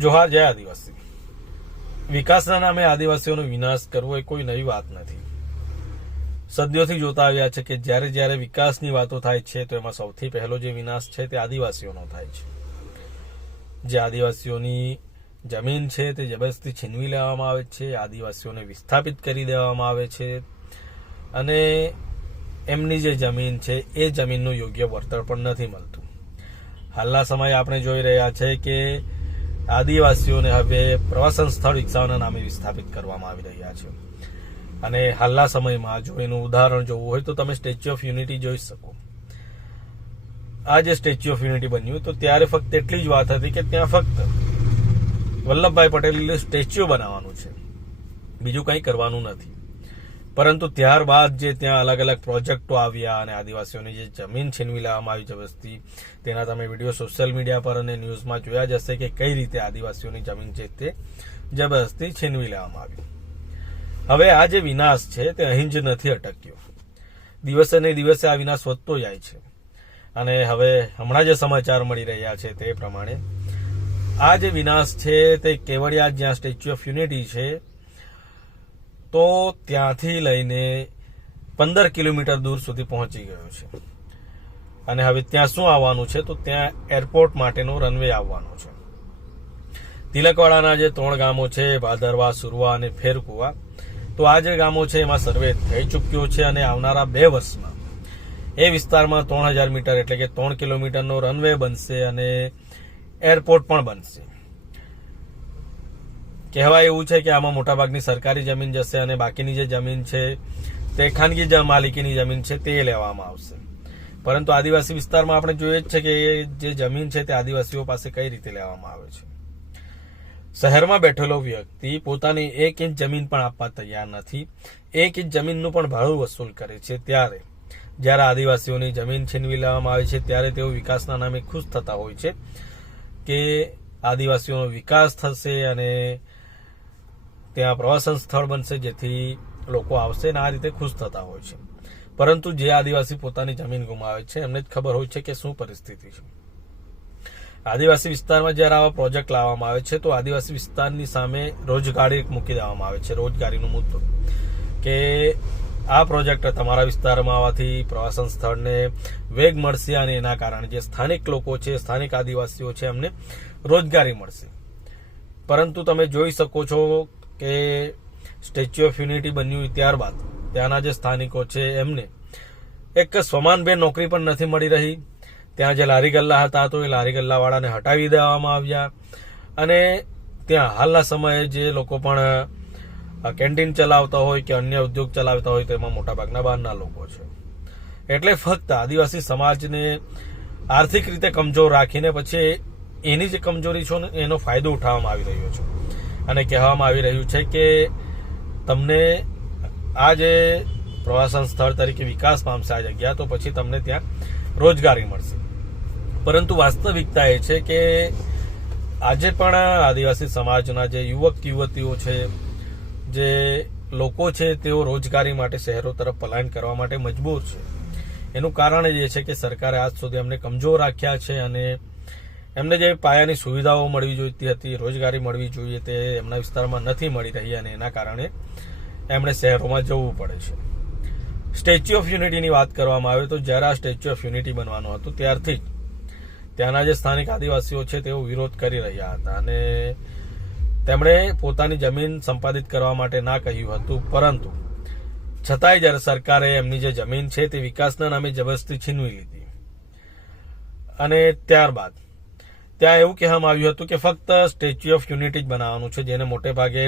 જોહાર જય આદિવાસી. વિકાસના નામે આદિવાસીઓનો વિનાશ કરવો એ કોઈ નવી વાત નથી. સદીઓથી જોતા આવ્યા છે કે જ્યારે જ્યારે વિકાસની વાતો થાય છે, તો એમાં સૌથી પહેલો જે વિનાશ છે તે આદિવાસીઓનો થાય છે. જે આદિવાસીઓની જમીન છે તે જબરદસ્તી છીનવી લેવામાં આવે છે, આદિવાસીઓને વિસ્થાપિત કરી દેવામાં આવે છે, અને એમની જે જમીન છે એ જમીનનું યોગ્ય વળતર પણ નથી મળતું. હાલના સમયે આપણે જોઈ રહ્યા છે કે આદિવાસીઓને હવે પ્રવાસન સ્થળ વિકસાવવાના નામે વિસ્થાપિત કરવામાં આવી રહ્યા છે. અને હાલના સમયમાં જો એનું ઉદાહરણ જોવું હોય તો તમે સ્ટેચ્યુ ઓફ યુનિટી જોઈ શકો. આ જે સ્ટેચ્યુ ઓફ યુનિટી બન્યું તો ત્યારે ફક્ત એટલી જ વાત હતી કે ત્યાં ફક્ત વલ્લભભાઈ પટેલ સ્ટેચ્યુ બનાવવાનું છે. બીજું કંઈ કરવાનું નથી. પરંતુ ત્યારબાદ જે ત્યાં અલગ અલગ પ્રોજેક્ટો આવ્યા અને આદિવાસીઓની જે જમીન છીનવી લેવામાં આવી જબરસ્તી તેના તમે વીડિયો સોશિયલ મીડિયા પર અને ન્યૂઝમાં જોયા જ હશે કે કઈ રીતે આદિવાસીઓની જમીન છે તે જબરદસ્તી છીનવી લેવામાં આવી. હવે આ જે વિનાશ છે તે અહીં જ નથી અટક્યો. દિવસે ને દિવસે આ વિનાશ વધતો જાય છે. અને હવે હમણાં જે સમાચાર મળી રહ્યા છે તે પ્રમાણે આ જે વિનાશ છે તે કેવડિયા જ્યાં સ્ટેચ્યુ ઓફ યુનિટી છે તો ત્યાંથી લઈને પંદર કિલોમીટર દૂર સુધી પહોંચી ગયો છે. અને હવે ત્યાં શું આવવાનું છે? તો ત્યાં એરપોર્ટ માટેનો રનવે આવવાનો છે. તિલકવાડાના જે ત્રણ ગામો છે, ભાદરવા, સુરવા અને ફેરકુવા, તો આ જે ગામો છે, એમાં સર્વે થઈ ચૂક્યો છે અને આવનારા બે વર્ષમાં એ વિસ્તારમાં ત્રણ હજાર મીટર એટલે કે ત્રણ કિલોમીટરનો રનવે બનશે અને એરપોર્ટ પણ બનશે. કહેવાય એવું છે કે આમાં મોટાભાગની સરકારી જમીન જશે અને બાકીની જે જમીન છે, તે ખાનગી માલિકીની જમીન છે, તે લેવામાં આવશે. પરંતુ આદિવાસી વિસ્તારમાં આપણે જોઈએ જ છે કે એ જે જમીન છે, તે આદિવાસીઓ પાસે કઈ રીતે લેવામાં આવે છે? શહેરમાં બેઠેલો વ્યક્તિ પોતાની એક ઇંચ જમીન પણ આપવા તૈયાર નથી. એક ઇંચ જમીનનું પણ ભાડું વસૂલ કરે છે. ત્યારે જ્યારે આદિવાસીઓની જમીન છીનવી લેવામાં આવે છે, ત્યારે તેઓ વિકાસના નામે ખુશ થતા હોય છે કે આદિવાસીઓનો વિકાસ થશે અને ત્યાં પ્રવાસન સ્થળ બનશે જેથી લોકો આવશે અને આ રીતે ખુશ થતા હોય છે. પરંતુ જે આદિવાસી પોતાની જમીન ગુમાવે છે, એમને જ ખબર હોય છે કે શું પરિસ્થિતિ છે. આદિવાસી વિસ્તારમાં જ્યારે આવા પ્રોજેક્ટ લાવવામાં આવે છે, તો આદિવાસી વિસ્તારની સામે રોજગારી મૂકી દેવામાં આવે છે, રોજગારીનો મુદ્દો. કે આ પ્રોજેક્ટ તમારા વિસ્તારમાં આવવાથી પ્રવાસન સ્થળને વેગ મળશે અને એના કારણે જે સ્થાનિક લોકો છે, સ્થાનિક આદિવાસીઓ છે, એમને રોજગારી મળશે. પરંતુ તમે જોઈ શકો છો કે સ્ટેચ્યુ ઓફ યુનિટી બન્યું ત્યારબાદ. ત્યાંના જે સ્થાનિકો છે એમને એક સમાનબેન નોકરી પણ નથી મળી રહી. ત્યાં જે લારી ગલ્લા હતા તો એ લારી ગલ્લાવાળાને હટાવી દેવામાં આવ્યા. અને ત્યાં હાલના સમયે જે લોકો પણ કેન્ટીન ચલાવતા હોય કે અન્ય ઉદ્યોગ ચલાવતા હોય તેમાં મોટાભાગના બહારના લોકો છે. એટલે ફક્ત આદિવાસી સમાજને આર્થિક રીતે કમજોર રાખીને પછી એની જે કમજોરી છે એનો ફાયદો ઉઠાવવામાં આવી રહ્યો છે. અને કહેવામાં આવી રહ્યું છે કે તમને આ જે પ્રવાસન સ્થળ તરીકે વિકાસ પામશે આ જગ્યા, તો પછી તમને ત્યાં રોજગારી મળશે. પરંતુ વાસ્તવિકતા એ છે કે આજે પણ આદિવાસી સમાજના જે યુવક, યુવતીઓ છે, જે લોકો છે, તેઓ રોજગારી માટે શહેરો તરફ પલાયન કરવા માટે મજબૂર છે. એનું કારણ એ છે કે સરકારે આજ સુધી એમને કમજોર રાખ્યા છે અને એમને જે પાયાની સુવિધાઓ મળવી જોઈતી હતી, રોજગારી મળવી જોઈએ તે એમના વિસ્તારમાં નથી મળી રહી અને એના કારણે એમણે શહેરોમાં જવું પડે છે. સ્ટેચ્યુ ઓફ યુનિટીની વાત કરવામાં આવે તો જ્યારે આ સ્ટેચ્યુ ઓફ યુનિટી બનવાનું હતું ત્યારથી જ ત્યાંના જે સ્થાનિક આદિવાસીઓ છે તેઓ વિરોધ કરી રહ્યા હતા અને તેમણે પોતાની જમીન સંપાદિત કરવા માટે ના કહ્યું હતું, પરંતુ છતાંય જ્યારે સરકારે એમની જે જમીન છે તે વિકાસના નામે જબરદસ્તી છીનવી લીધી. અને ત્યારબાદ ત્યાં એવું કહેવામાં આવ્યું હતું કે ફક્ત સ્ટેચ્યુ ઓફ યુનિટી જ બનાવવાનું છે, જેને મોટે ભાગે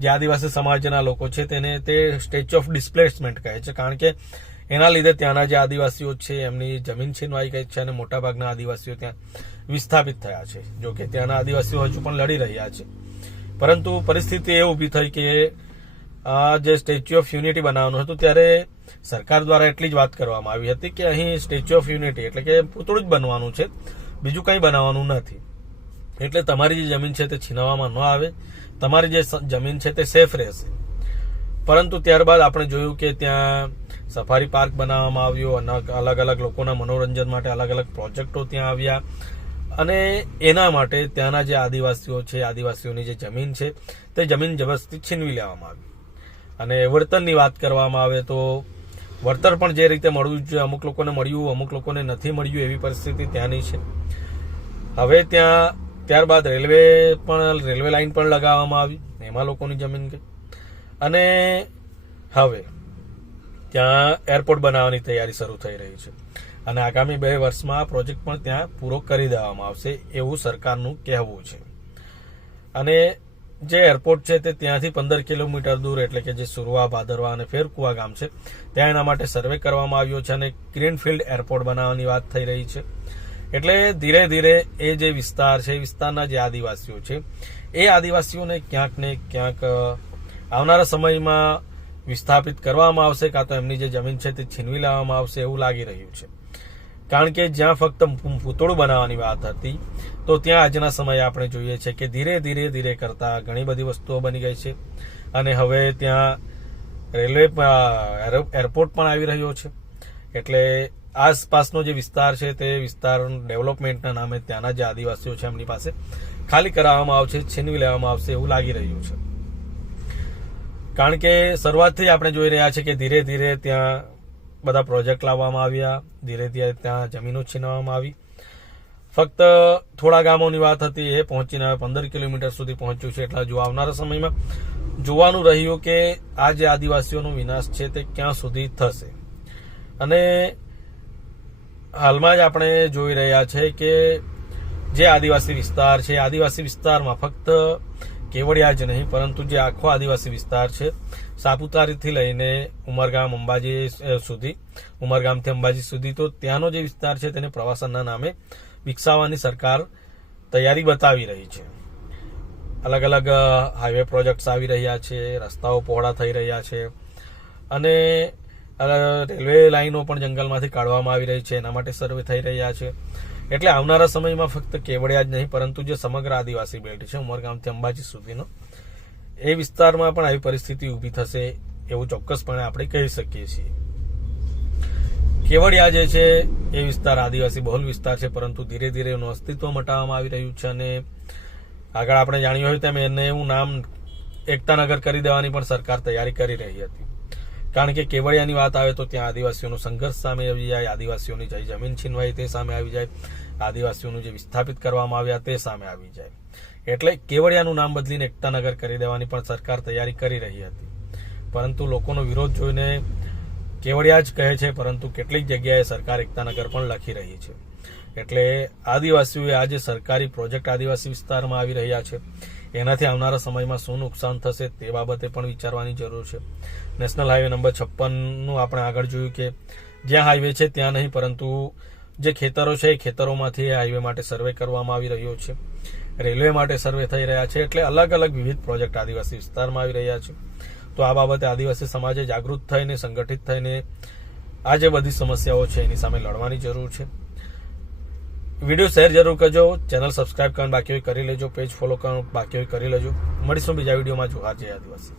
જે આદિવાસી સમાજના લોકો છે તેને તે સ્ટેચ્યુ ઓફ ડિસ્પ્લેસમેન્ટ કહે છે. કારણ કે એના લીધે ત્યાંના જે આદિવાસીઓ છે, એમની જમીન છીનવાઈ ગઈ છે અને મોટાભાગના આદિવાસીઓ ત્યાં વિસ્થાપિત થયા છે, જો કે ત્યાંના આદિવાસીઓ હજુ પણ લડી રહ્યા છે. પરંતુ પરિસ્થિતિ એ ઊભી થઈ કે આ જે સ્ટેચ્યુ ઓફ યુનિટી બનાવવાનું હતું, ત્યારે સરકાર દ્વારા એટલી જ વાત કરવામાં આવી હતી કે અહીં સ્ટેચ્યુ ઓફ યુનિટી એટલે કે પૂતળું જ બનવાનું છે. બીજું કંઈ બનાવવાનું નથી. એટલે તમારી જે જમીન છે તે છીનવવામાં ન આવે, તમારી જે જમીન છે તે સેફ રહેશે. પરંતુ ત્યારબાદ આપણે જોયું કે ત્યાં સફારી પાર્ક બનાવવામાં આવ્યો અલગ અલગ લોકોના મનોરંજન માટે અલગ અલગ પ્રોજેક્ટો ત્યાં આવ્યા. અને એના માટે ત્યાંના જે આદિવાસીઓ છે, આદિવાસીઓની જે જમીન છે, તે જમીન જબરદસ્તી છીનવી લેવામાં આવી. અને વળતરની વાત કરવામાં આવે તો વળતર પણ જે રીતે મળવું જોઈએ, અમુક લોકોને મળ્યું, અમુક લોકોને નથી મળ્યું એવી પરિસ્થિતિ ત્યાંની છે. હવે ત્યાં, ત્યારબાદ રેલવે પણ, રેલવે લાઇન પણ લગાવવામાં આવી, એમાં લોકોની જમીન ગઈ અને હવે, ત્યાં એરપોર્ટ બનાવવાની તૈયારી શરૂ થઈ રહી છે. અને આગામી બે વર્ષમાં પ્રોજેક્ટ પણ ત્યાં પૂરો કરી દેવામાં આવશે એવું સરકારનું કહેવું છે. અને જે એરપોર્ટ છે તે ત્યાંથી પંદર કિલોમીટર દૂર, એટલે કે જે સુરવા, ભાદરવા અને ફેરકુવા ગામ છે, ત્યાં એના માટે સર્વે કરવામાં આવ્યો છે અને ગ્રીનફિલ્ડ એરપોર્ટ બનાવવાની વાત થઈ રહી છે. એટલે ધીરે ધીરે એ જે વિસ્તાર છે વિસ્તારના જે આદિવાસીઓ છે, એ આદિવાસીઓને ક્યાંક ને ક્યાંક આવનારા સમયમાં વિસ્થાપિત કરવામાં આવશે કાં તો એમની જે જમીન છે તે છીનવી લેવામાં આવશે એવું લાગી રહ્યું છે. કારણ કે જ્યાં ફક્ત પૂતળું બનાવવાની વાત હતી, તો ત્યાં આજના સમયે આપણે જોઈએ છે કે ધીરે ધીરે ધીરે કરતા ઘણી બધી વસ્તુઓ બની ગઈ છે. અને હવે ત્યાં રેલવે એરપોર્ટ પણ આવી રહ્યો છે. એટલે આસપાસનો જે વિસ્તાર છે તે વિસ્તાર ડેવલપમેન્ટના નામે ત્યાંના જે આદિવાસીઓ છે એમની પાસે ખાલી કરાવવામાં આવશે, છીનવી લેવામાં આવશે એવું લાગી રહ્યું છે. કારણ કે શરૂઆતથી આપણે જોઈ રહ્યા છે કે ધીરે ધીરે ત્યાં બધા પ્રોજેક્ટ લાવવામાં આવ્યા, ધીરે ધીરે ત્યાં જમીનો છીનવામાં આવી. ફક્ત થોડા ગામોની વાત હતી એ પહોંચીને હવે પંદર કિલોમીટર સુધી પહોંચ્યું છે. એટલે જો આવનારા સમયમાં જોવાનું રહ્યું કે આ જે આદિવાસીઓનો વિનાશ છે તે ક્યાં સુધી થશે. અને હાલમાં જ આપણે જોઈ રહ્યા છે કે જે આદિવાસી વિસ્તાર છે, આદિવાસી વિસ્તારમાં ફક્ત કેવડિયા જ નહીં, પરંતુ જે આખો આદિવાસી વિસ્તાર છે, સાપુતારાથી લઈને ઉમરગામ અંબાજી સુધી, ઉમરગામથી અંબાજી સુધી, તો ત્યાંનો જે વિસ્તાર છે તેને પ્રવાસનના નામે વિકસાવવાની સરકાર તૈયારી બતાવી રહી છે. અલગ અલગ હાઈવે પ્રોજેક્ટ્સ આવી રહ્યા છે, રસ્તાઓ પહોળા થઈ રહ્યા છે. અને રેલવે લાઈનો પણ જંગલમાંથી કાઢવામાં આવી રહી છે. એના માટે સર્વે થઈ રહ્યા છે. એટલે આવનારા સમયમાં ફક્ત કેવડિયા જ નહીં, પરંતુ જે સમગ્ર આદિવાસી બેલ્ટ છે, ઉમરગામથી અંબાજી સુધીનો, એ વિસ્તારમાં પણ આવી પરિસ્થિતિ ઊભી થશે એવું ચોક્કસપણે આપણે કહી શકીએ છીએ. કેવડિયા જે છે, એ વિસ્તાર આદિવાસી બહુલ વિસ્તાર છે, પરંતુ ધીરે ધીરે એનું અસ્તિત્વ મટાવવામાં આવી રહ્યું છે અને આગળ આપણે જાણ્યું હોય તેમ એને એવું નામ એકતાનગર કરી દેવાની પણ સરકાર તૈયારી કરી રહી હતી. કારણ કે કેવડિયાની વાત આવે તો ત્યાં આદિવાસીઓનો સંઘર્ષ સામે આવી જાય, આદિવાસીઓની જે જમીન છીનવાઈ તે સામે આવી જાય, આદિવાસીઓનું જે વિસ્થાપિત કરવામાં આવ્યા તે સામે આવી જાય. એટલે કેવડિયાનું નામ બદલીને એકતાનગર કરી દેવાની પણ સરકાર તૈયારી કરી રહી હતી. પરંતુ લોકોનો વિરોધ જોઈને કેવડિયા જ કહે છે, પરંતુ કેટલીક જગ્યાએ સરકાર એકતાનગર પણ લખી રહી છે. એટલે આદિવાસીઓએ આજે સરકારી પ્રોજેક્ટ આદિવાસી વિસ્તારમાં આવી રહ્યા છે. એનાથી આવનારા સમયમાં શું નુકસાન થશે તે બાબતે પણ વિચારવાની જરૂર છે. નેશનલ હાઈવે નંબર છપ્પનનું આપણે આગળ જોયું કે જ્યાં હાઈવે છે ત્યાં નહીં, પરંતુ જે ખેતરો છે એ ખેતરોમાંથી હાઈવે માટે સર્વે કરવામાં આવી રહ્યો છે. રેલવે માટે સર્વે થઈ રહ્યા છે એટલે અલગ અલગ વિવિધ પ્રોજેક્ટ આદિવાસી વિસ્તારમાં આવી રહ્યા છે. તો આ બાબતે આદિવાસી સમાજે જાગૃત થઈને, સંગઠિત થઈને આ જે બધી સમસ્યાઓ છે એની સામે લડવાની જરૂર છે. વીડિયો શેર જરૂર કરજો, ચેનલ સબસ્ક્રાઇબ કરવાનું બાકી કરી લેજો, પેજ ફોલો કરવાનું બાકી કરી લેજો. મળીશું બીજા વિડીયોમાં. જો આજે આદિવાસી.